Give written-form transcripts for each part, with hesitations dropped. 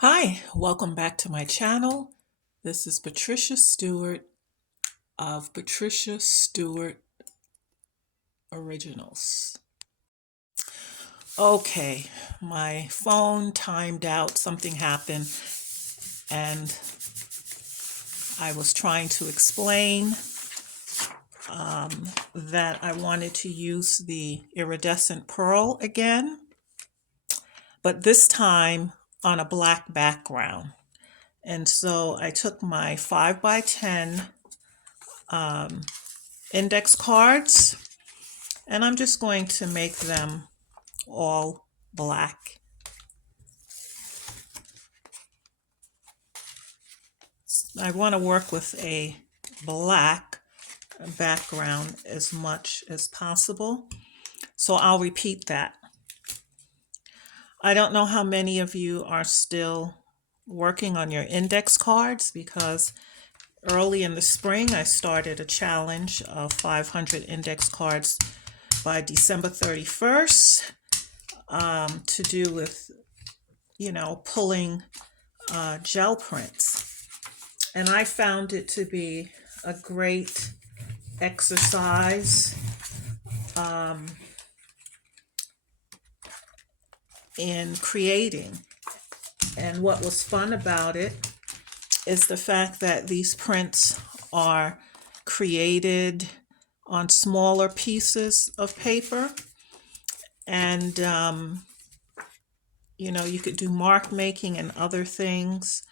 Hi, welcome back to my channel. This is Patricia Stuart of Patricia Stuart Originals. Okay, my phone timed out, something happened, and I was trying to explain that I wanted to use the iridescent pearl again, but this time on a black background. And so I took my 5 by 10 index cards, and I'm just going to make them all black. I want to work with a black background as much as possible, so I'll repeat that. I don't know how many of you are still working on your index cards, because early in the spring I started a challenge of 500 index cards by December 31st to do with, pulling gel prints. And I found it to be a great exercise in creating. And what was fun about it is the fact that these prints are created on smaller pieces of paper. And, you could do mark making and other things.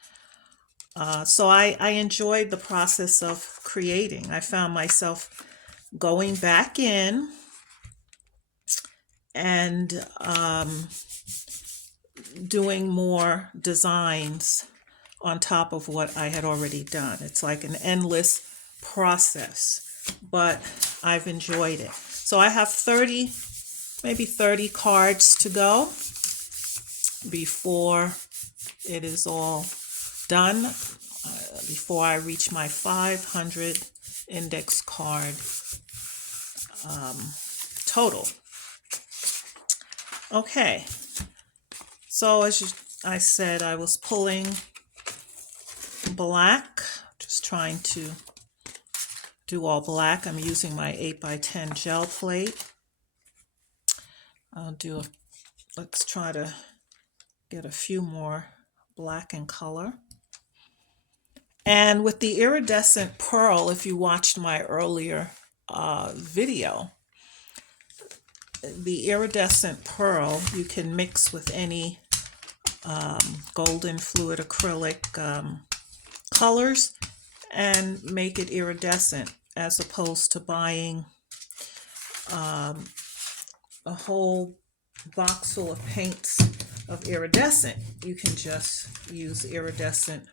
So I enjoyed the process of creating. I found myself going back in and doing more designs on top of what I had already done. It's like an endless process, but I've enjoyed it. So I have maybe 30 cards to go before it is all done, before I reach my 500 index card total. Okay, so as I said, I was pulling black, just trying to do all black. I'm using my 8 by 10 gel plate. Let's try to get a few more black in color. And with the iridescent pearl, if you watched my earlier video, the iridescent pearl you can mix with any golden fluid acrylic colors and make it iridescent, as opposed to buying a whole box full of paints of iridescent. You can just use iridescent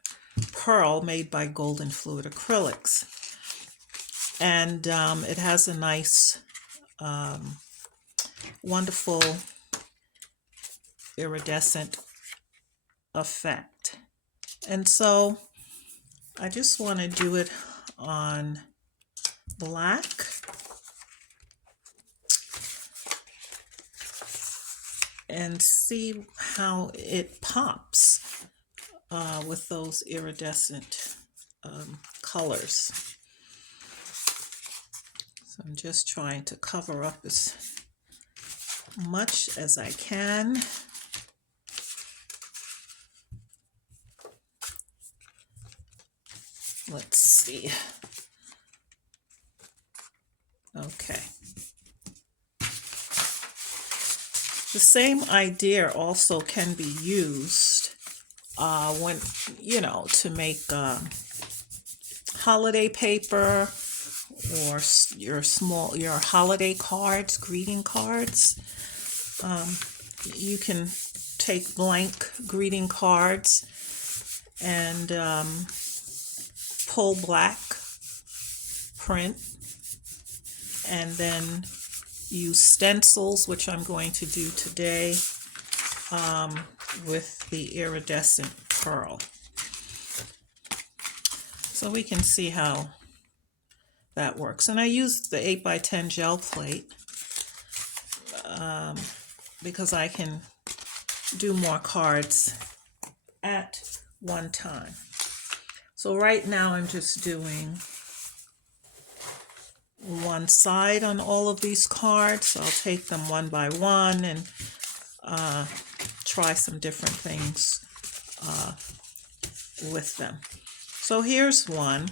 pearl made by golden fluid acrylics, and it has a nice wonderful iridescent effect. And so I just want to do it on black. And see how it pops with those iridescent colors. So I'm just trying to cover up as much as I can. Let's see. Okay. The same idea also can be used when, to make holiday paper or your holiday cards, greeting cards. You can take blank greeting cards and pull black print, and then use stencils, which I'm going to do today with the iridescent pearl. So we can see how that works. And I used the 8 by 10 gel plate because I can do more cards at one time. So right now I'm just doing one side on all of these cards. I'll take them one by one and try some different things with them. So here's one.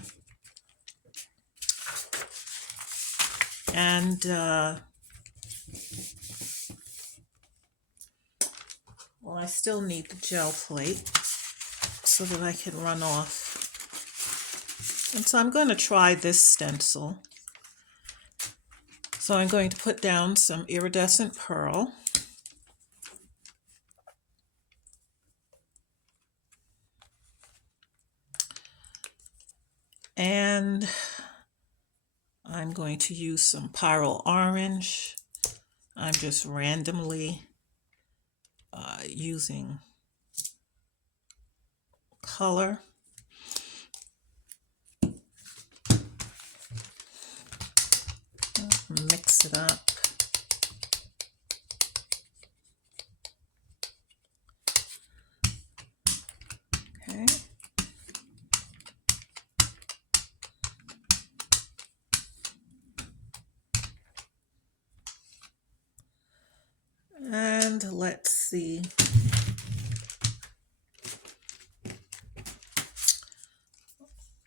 And well, I still need the gel plate so that I can run off. And so I'm going to try this stencil. So I'm going to put down some iridescent pearl. And I'm going to use some pyrrole orange. I'm just randomly using color. Mix it up. Okay. And let's see.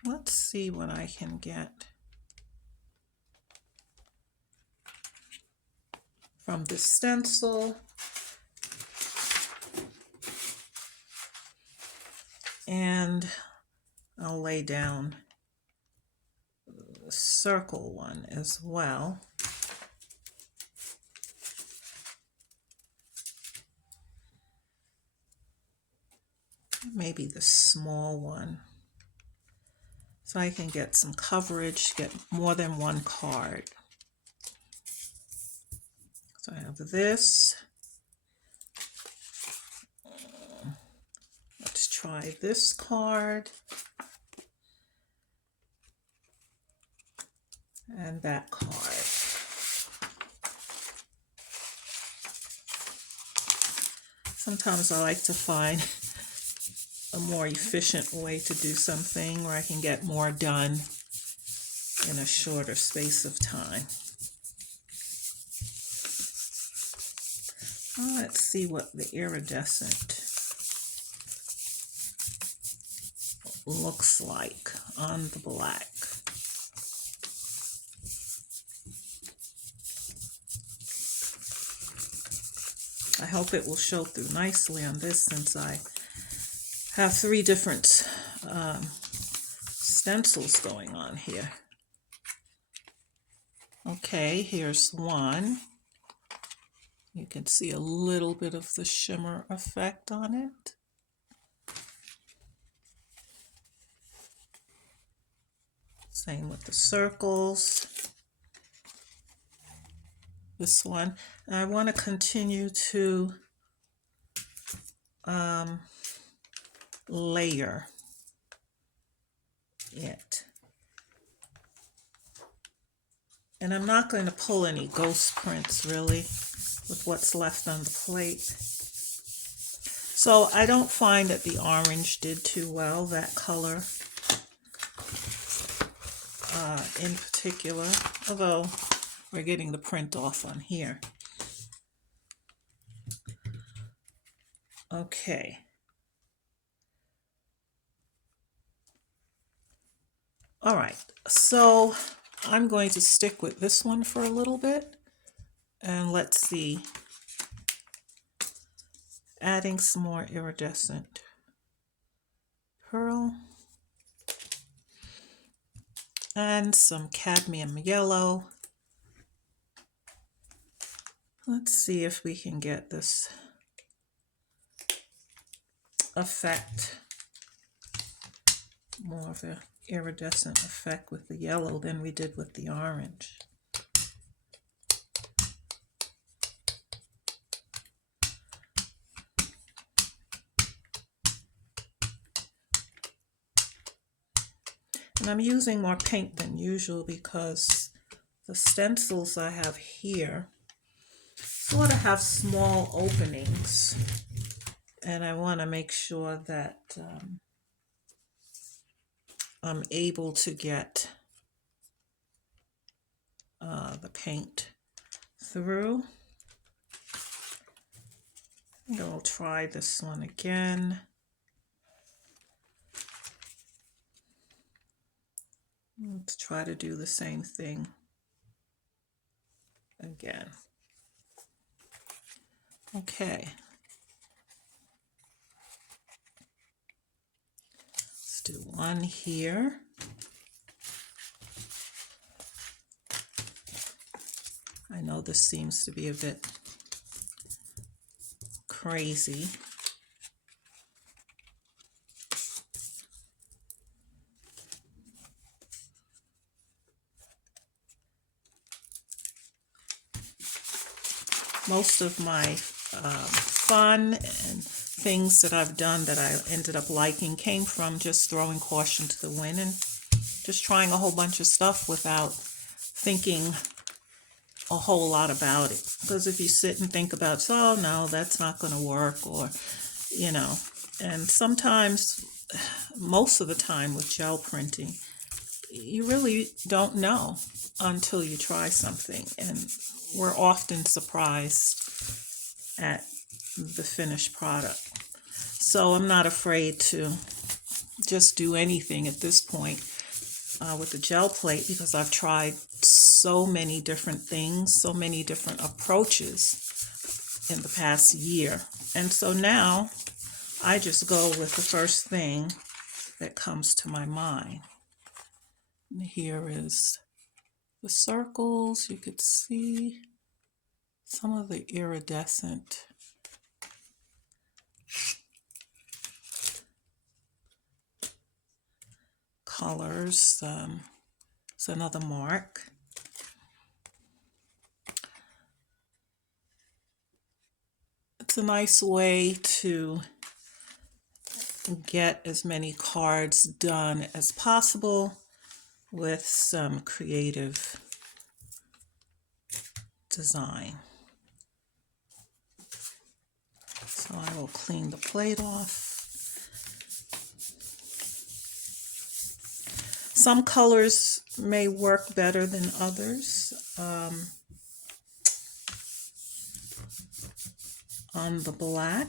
Let's see what I can get from the stencil. And I'll lay down the circle one as well. Maybe the small one, so I can get some coverage, get more than one card. So I have this. Let's try this card. And that card. Sometimes I like to find a more efficient way to do something where I can get more done in a shorter space of time. Well, let's see what the iridescent looks like on the black. I hope it will show through nicely on this, since I have 3 different stencils going on here. Okay, here's one. You can see a little bit of the shimmer effect on it. Same with the circles. This one. And I want to continue to layer it. And I'm not going to pull any ghost prints really with what's left on the plate. So I don't find that the orange did too well, that color in particular, although we're getting the print off on here. Okay. All right, so I'm going to stick with this one for a little bit, and let's see, adding some more iridescent pearl and some cadmium yellow. Let's see if we can get this effect, more of an iridescent effect with the yellow than we did with the orange. And I'm using more paint than usual because the stencils I have here sort of have small openings And I want to make sure that I'm able to get the paint through. And I'll try this one again. Let's try to do the same thing again. Okay. Let's do one here. I know this seems to be a bit crazy. Most of my fun and things that I've done that I ended up liking came from just throwing caution to the wind and just trying a whole bunch of stuff without thinking a whole lot about it. Because if you sit and think about, oh no, that's not going to work, or, you know, and sometimes, most of the time with gel printing, you really don't know until you try something, and we're often surprised at the finished product. So I'm not afraid to just do anything at this point with the gel plate, because I've tried so many different things, so many different approaches in the past year. And so now I just go with the first thing that comes to my mind. And here is the circles. You could see some of the iridescent colors. It's another mark. It's a nice way to get as many cards done as possible with some creative design. So I will clean the plate off. Some colors may work better than others. On the black,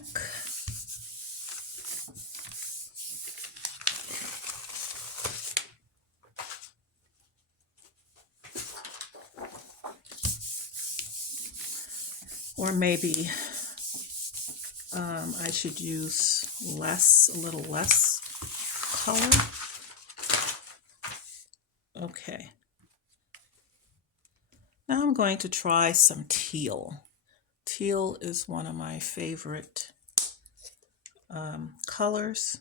or maybe I should use a little less color. Okay. Now I'm going to try some teal. Teal is one of my favorite colors.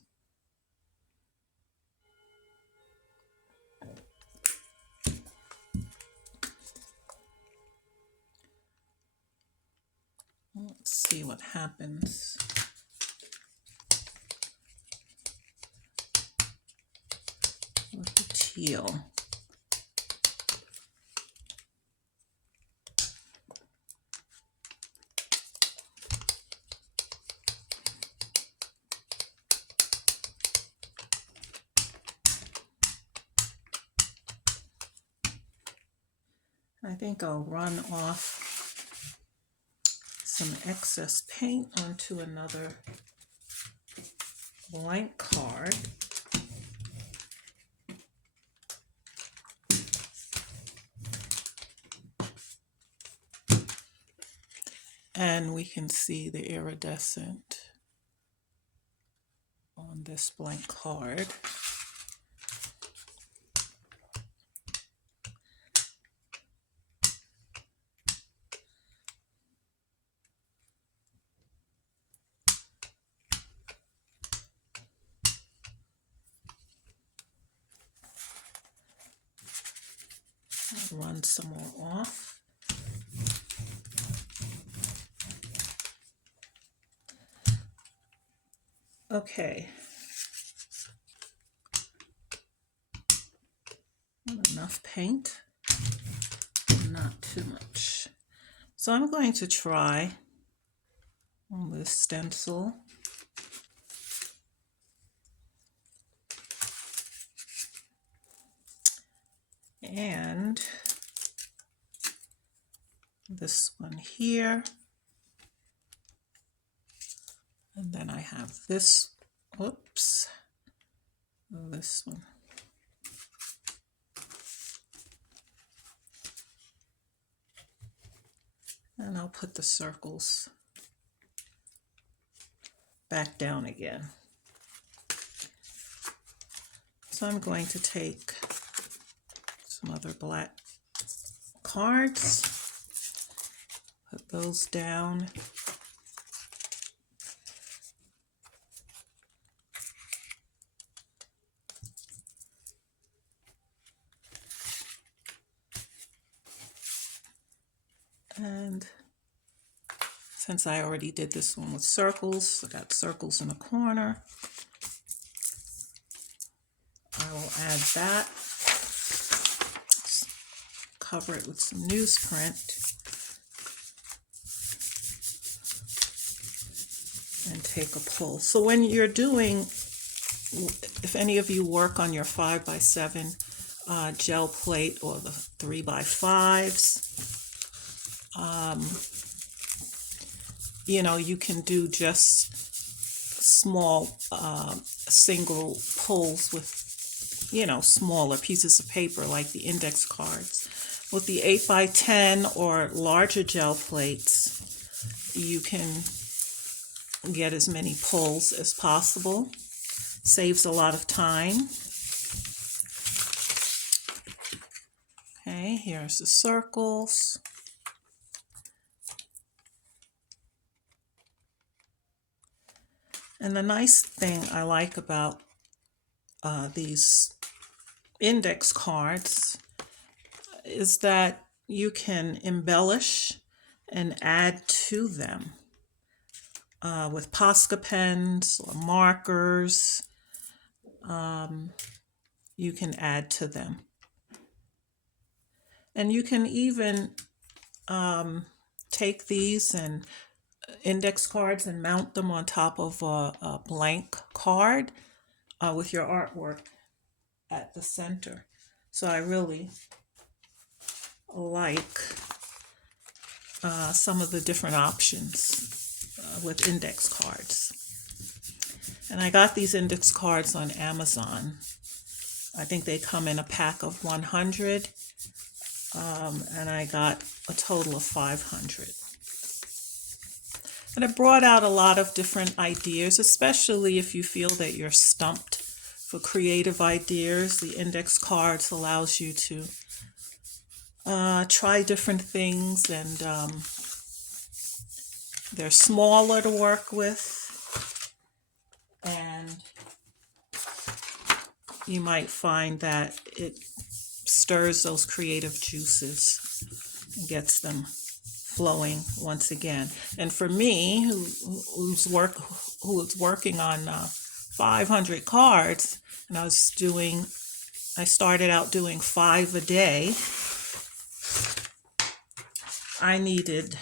Let's see what happens. With the teal. I think I'll run off some excess paint onto another blank card. And we can see the iridescent on this blank card. I'll run some more off. Okay. Not enough paint, not too much. So I'm going to try on this stencil And this one here. And then I have this, whoops, this one. And I'll put the circles back down again. So I'm going to take some other black cards, put those down. And since I already did this one with circles, I got circles in the corner. I will add that. Cover it with some newsprint. And take a pull. So when you're doing, if any of you work on your 5x7 gel plate or the 3x5s, you know, you can do just small single pulls with, you know, smaller pieces of paper like the index cards. With the 8x10 or larger gel plates, you can get as many pulls as possible. Saves a lot of time. Okay, here's the circles. And the nice thing I like about these index cards is that you can embellish and add to them with Posca pens or markers. You can add to them. And you can even take these and index cards and mount them on top of a blank card with your artwork at the center. So I really like some of the different options with index cards. And I got these index cards on Amazon. I think they come in a pack of 100, and I got a total of 500. And it brought out a lot of different ideas, especially if you feel that you're stumped for creative ideas. The index cards allows you to try different things, and they're smaller to work with, and you might find that it stirs those creative juices and gets them flowing once again. And for me, who's working on 500 cards, and I started out doing 5 a day. I needed,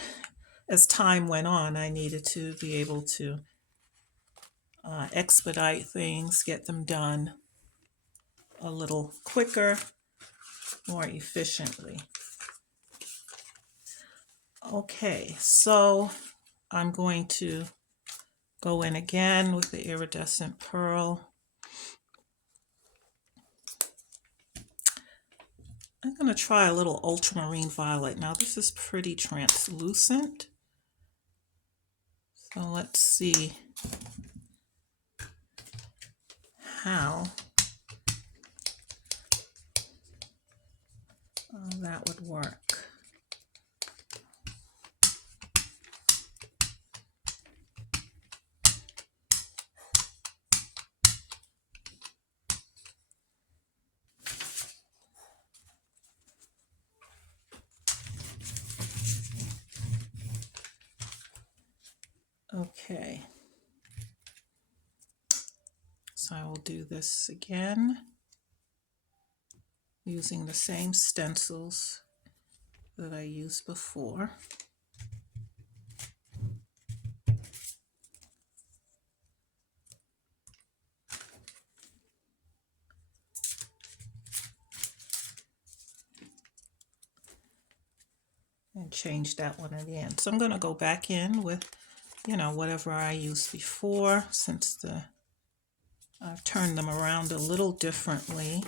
as time went on, I needed to be able to expedite things, get them done a little quicker, more efficiently. Okay, so I'm going to go in again with the iridescent pearl. I'm going to try a little ultramarine violet. Now this is pretty translucent. So let's see how that would work. Okay, so I will do this again using the same stencils that I used before. and change that one at the end. So I'm going to go back in with, you know, whatever I used before, since I've turned them around a little differently.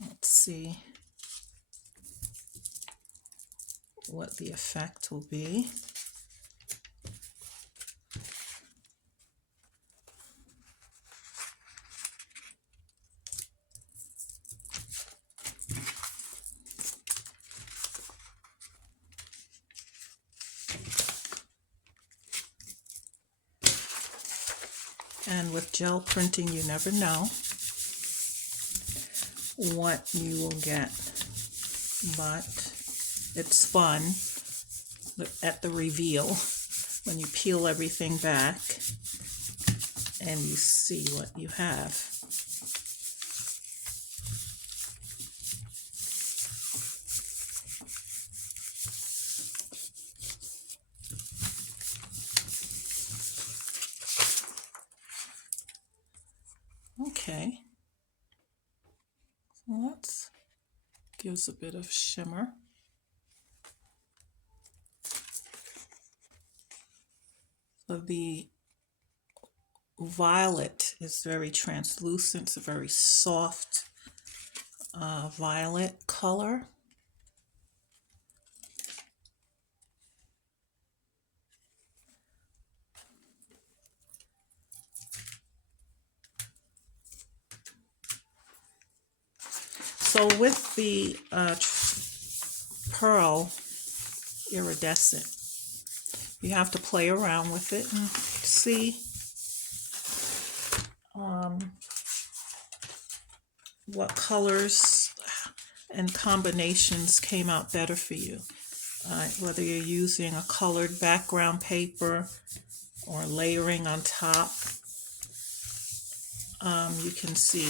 Let's see what the effect will be. And with gel printing, you never know what you will get, but it's fun at the reveal when you peel everything back and you see what you have. Okay, so that gives a bit of shimmer. So the violet is very translucent. It's a very soft violet color. So with the pearl iridescent, you have to play around with it and see what colors and combinations came out better for you. Whether you're using a colored background paper or layering on top, you can see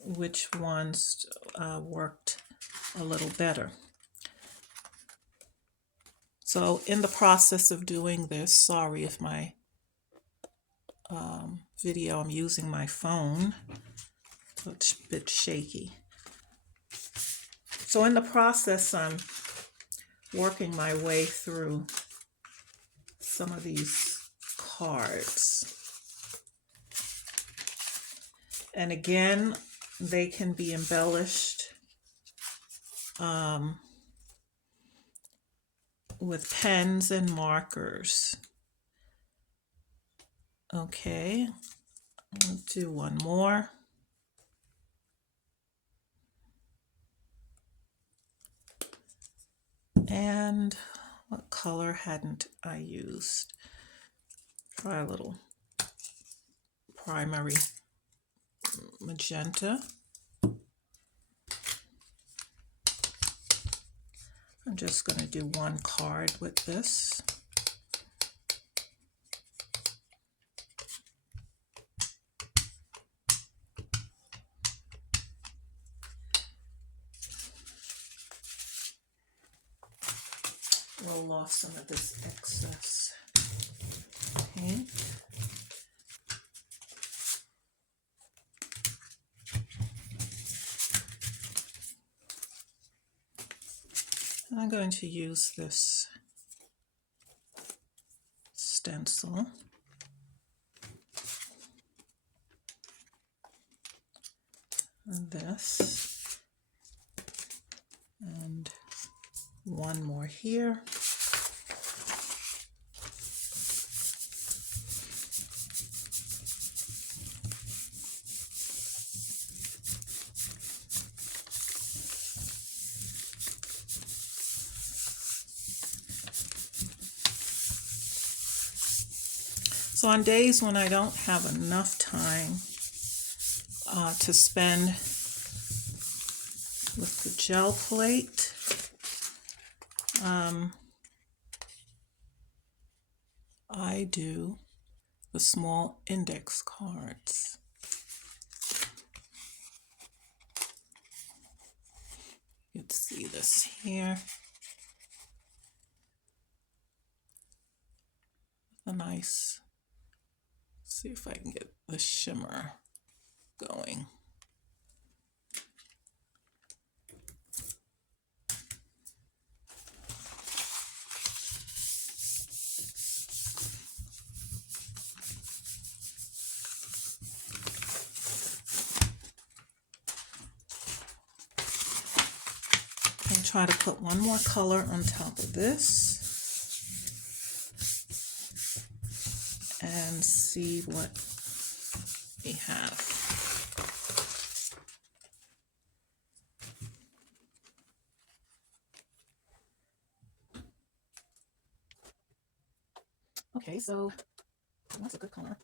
which ones worked a little better. So in the process of doing this, sorry if my video, I'm using my phone, so it's a bit shaky. So in the process, I'm working my way through some of these cards. And again, they can be embellished with pens and markers. Okay, I'll do one more. And what color hadn't I used? Try a little primary magenta. I'm just going to do one card with this. Roll off some of this excess paint. I'm going to use this stencil. And this. And one more here. So on days when I don't have enough time to spend with the gel plate, I do the small index cards. You can see this here. A nice, see if I can get the shimmer going. try to put one more color on top of this and see what we have. Okay, so that's a good color.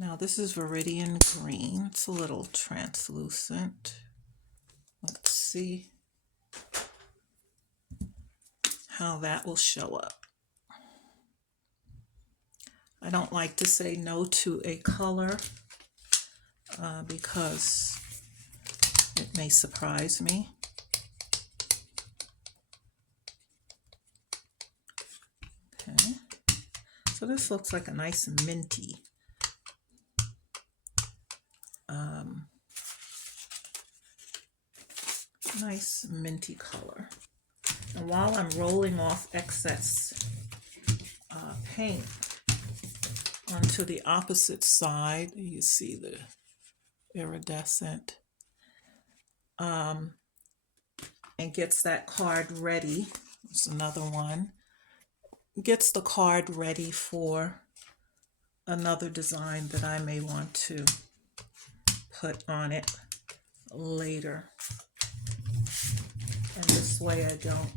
Now this is Viridian Green. It's a little translucent. Let's see how that will show up. I don't like to say no to a color because it may surprise me. Okay, so this looks like a nice minty. Nice minty color. And while I'm rolling off excess paint onto the opposite side, you see the iridescent, and gets that card ready. There's another one. Gets the card ready for another design that I may want to put on it later. And this way I don't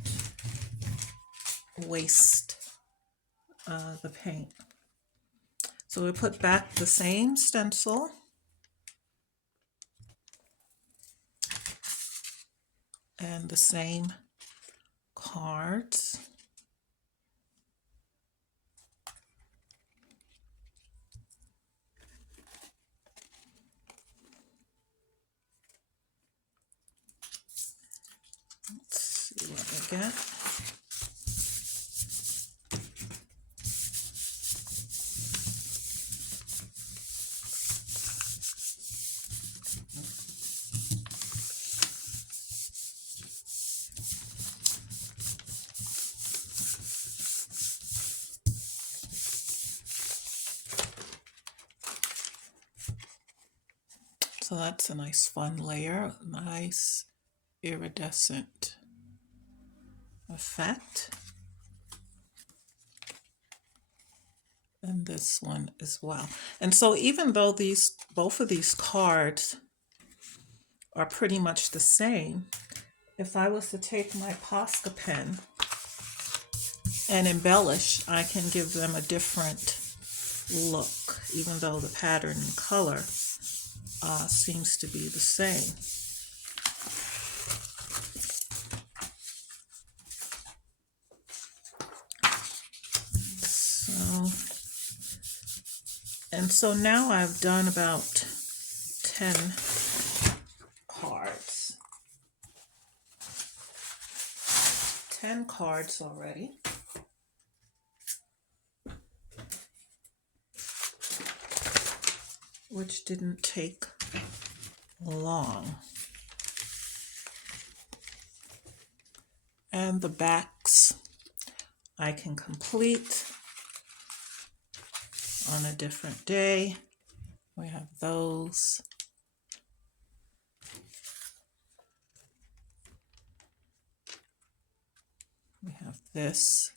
waste the paint. So we put back the same stencil and the same cards. Let's see what we get. So that's a nice fun layer, nice iridescent effect. And this one as well. And so even though both of these cards are pretty much the same, if I was to take my Posca pen and embellish, I can give them a different look, even though the pattern and color seems to be the same. So now I've done about 10 cards. 10 cards already. Which didn't take long. And the backs I can complete on a different day. We have those. We have this.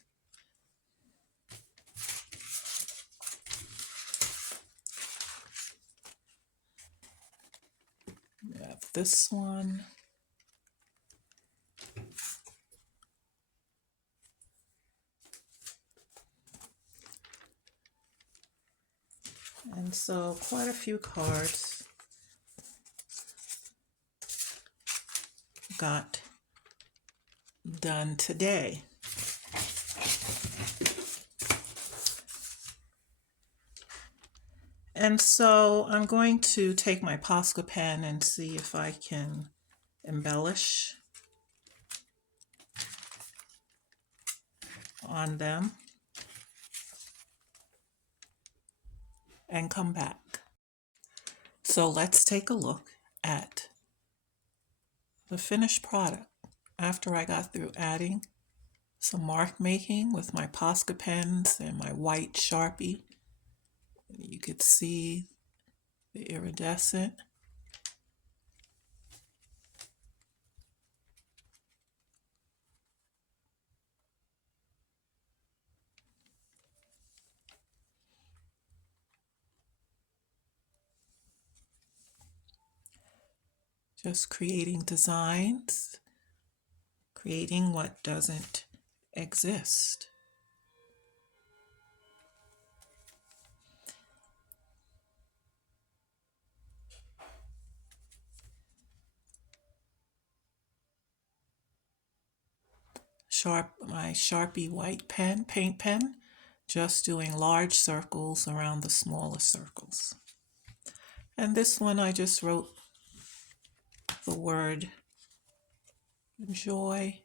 We have this one. And so quite a few cards got done today. And so I'm going to take my Posca pen and see if I can embellish on them and come back. So let's take a look at the finished product after I got through adding some mark making with my Posca pens and my white Sharpie. You could see the iridescent Just creating designs, creating what doesn't exist. My Sharpie white pen, paint pen, just doing large circles around the smaller circles. And this one I just wrote the word joy.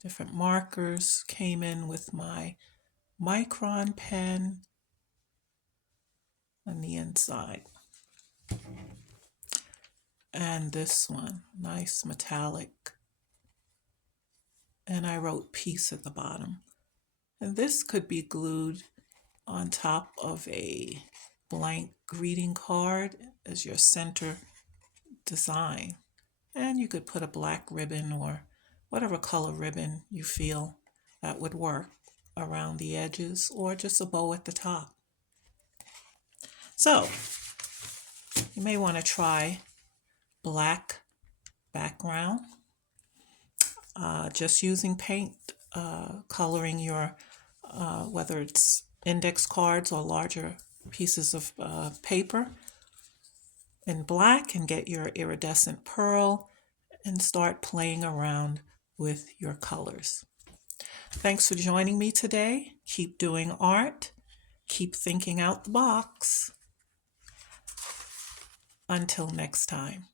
Different markers came in with my micron pen on the inside. And this one, nice metallic. And I wrote peace at the bottom. And this could be glued on top of a blank greeting card as your center design. And you could put a black ribbon or whatever color ribbon you feel that would work around the edges, or just a bow at the top. So you may want to try black background, just using paint, coloring your, whether it's index cards or larger pieces of paper in black, and get your iridescent pearl and start playing around with your colors. Thanks for joining me today. Keep doing art. Keep thinking out the box. Until next time.